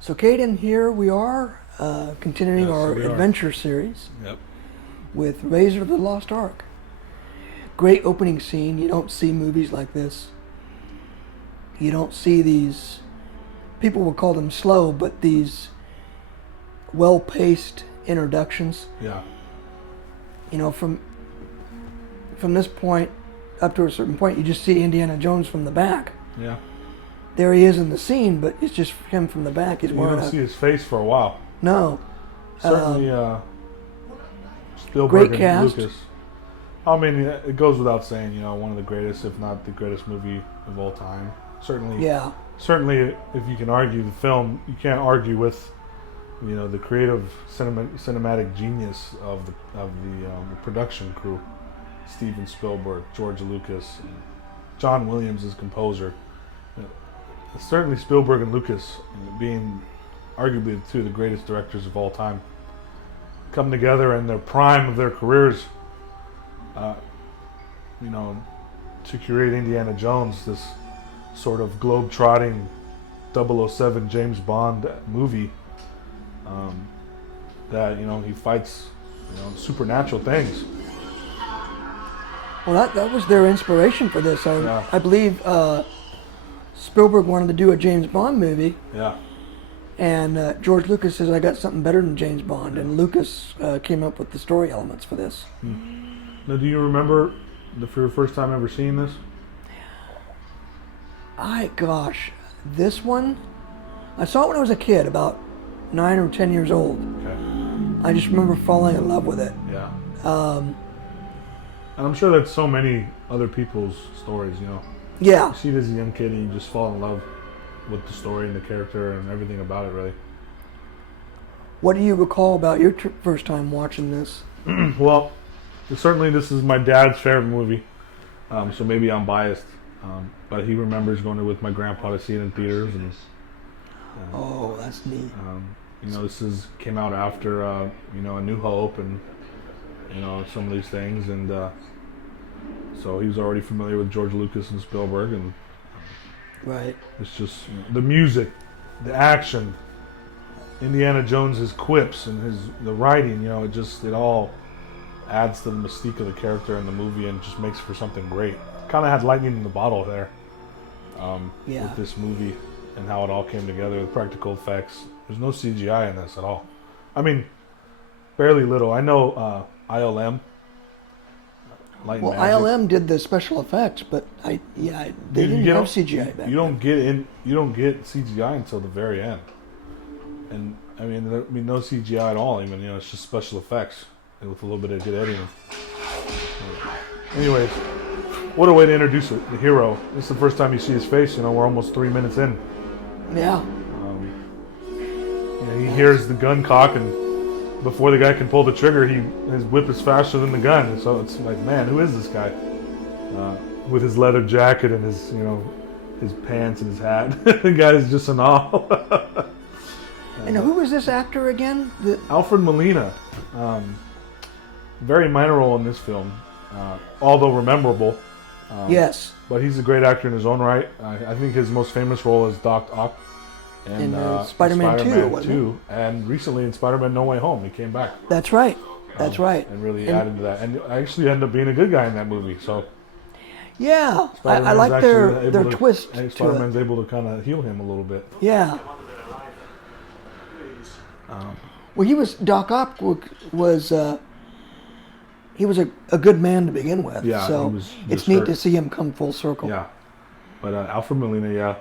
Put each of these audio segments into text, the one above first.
So, Caden, here we are, continuing Yes, our we are. adventure series Yep. with Razor of the Lost Ark. Great opening scene. You don't see movies like this. You don't see these, people will call them slow, but these well-paced introductions. Yeah. You know, from this point up to a certain point, you just see Indiana Jones from the back. Yeah. There he is in the scene, but it's just him from the back. He's You wearing don't a... see his face for a while. No. Certainly, Spielberg great and cast. Lucas. I mean, it goes without saying, one of the greatest, if not the greatest movie of all time. Certainly, Yeah. certainly, if you can argue the film, you can't argue with, the creative cinematic genius of the production crew. Steven Spielberg, George Lucas, and John Williams as composer. Certainly Spielberg and Lucas, being arguably two of the greatest directors of all time, come together in their prime of their careers, to create Indiana Jones, this sort of globe-trotting 007 James Bond movie that, he fights, supernatural things. Well, that was their inspiration for this. Yeah. I believe Spielberg wanted to do a James Bond movie, Yeah. and George Lucas says, I got something better than James Bond. And Lucas came up with the story elements for this. Now, do you remember for your first time ever seeing this? Gosh, this one, I saw it when I was a kid, about 9 or 10 years old. Okay. I just remember falling in love with it. Yeah. Um, And I'm sure that's so many other people's stories, yeah. You see it as a young kid and you just fall in love with the story and the character and everything about it, really. What do you recall about your first time watching this? Well, certainly this is my dad's favorite movie, so maybe I'm biased. But he remembers going with my grandpa to see it in theaters, and Oh, that's neat. this came out after A New Hope and some of these things, and so he was already familiar with George Lucas and Spielberg, and Right. it's just the music, the action, Indiana Jones's quips and the writing. It all adds to the mystique of the character in the movie and just makes for something great. Kind of had lightning in the bottle there Yeah. with this movie and how it all came together. The practical effects. There's no CGI in this at all. I mean, barely little. I know ILM. Light and Well, Magic. ILM did the special effects, but they didn't have CGI back You don't get CGI until the very end, and no CGI at all. Even it's just special effects with a little bit of good editing. Anyways, what a way to introduce the hero. This is the first time you see his face. We're almost 3 minutes in. then. Yeah. He hears the gun cock, and before the guy can pull the trigger, his whip is faster than the gun. And so it's like, man, who is this guy? With his leather jacket and his pants and his hat. The guy is just in awe. And who was this actor again? Alfred Molina, very minor role in this film, although memorable. Yes. But he's a great actor in his own right. I think his most famous role is Doc Ock In, Spider-Man 2, wasn't 2, and recently in Spider-Man No Way Home, he came back. That's right. That's right. And really added to that. And actually ended up being a good guy in that movie. So Yeah. I Spider-Man's like their actually able twist and to Spider-Man's it. able to kind of heal him a little bit. Yeah. Well, Doc Ock was he was a good man to begin with. Yeah, so he was it's just neat hurt. to see him come full circle. Yeah. But Alfred Molina, yeah.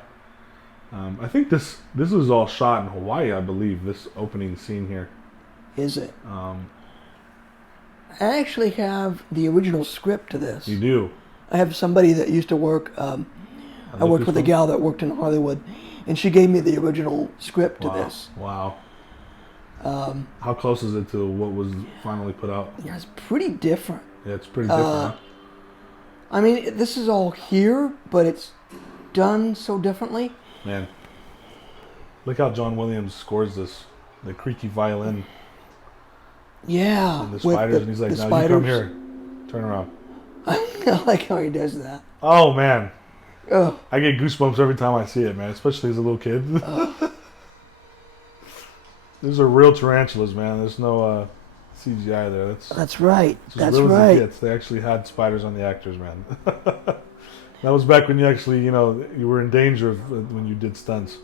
I think this was all shot in Hawaii, I believe, this opening scene here. Is it? I actually have the original script to this. You do? I have somebody that used to work. I worked with a gal that worked in Hollywood, and she gave me the original script to this. Wow. How close is it to what was finally put out? Yeah, it's pretty different. Yeah, it's pretty different, huh? I mean, this is all here, but it's done so differently. Man, look how John Williams scores this. The creaky violin Yeah. and the with spiders, and he's like, the "Now you come spiders. here, turn around." I like how he does that. Oh man, Oh, I get goosebumps every time I see it, man. Especially as a little kid. These are real tarantulas, man. There's no CGI there. That's right. It's as That's real as it right. gets. They actually had spiders on the actors, man. That was back when you actually, you were in danger of when you did stunts.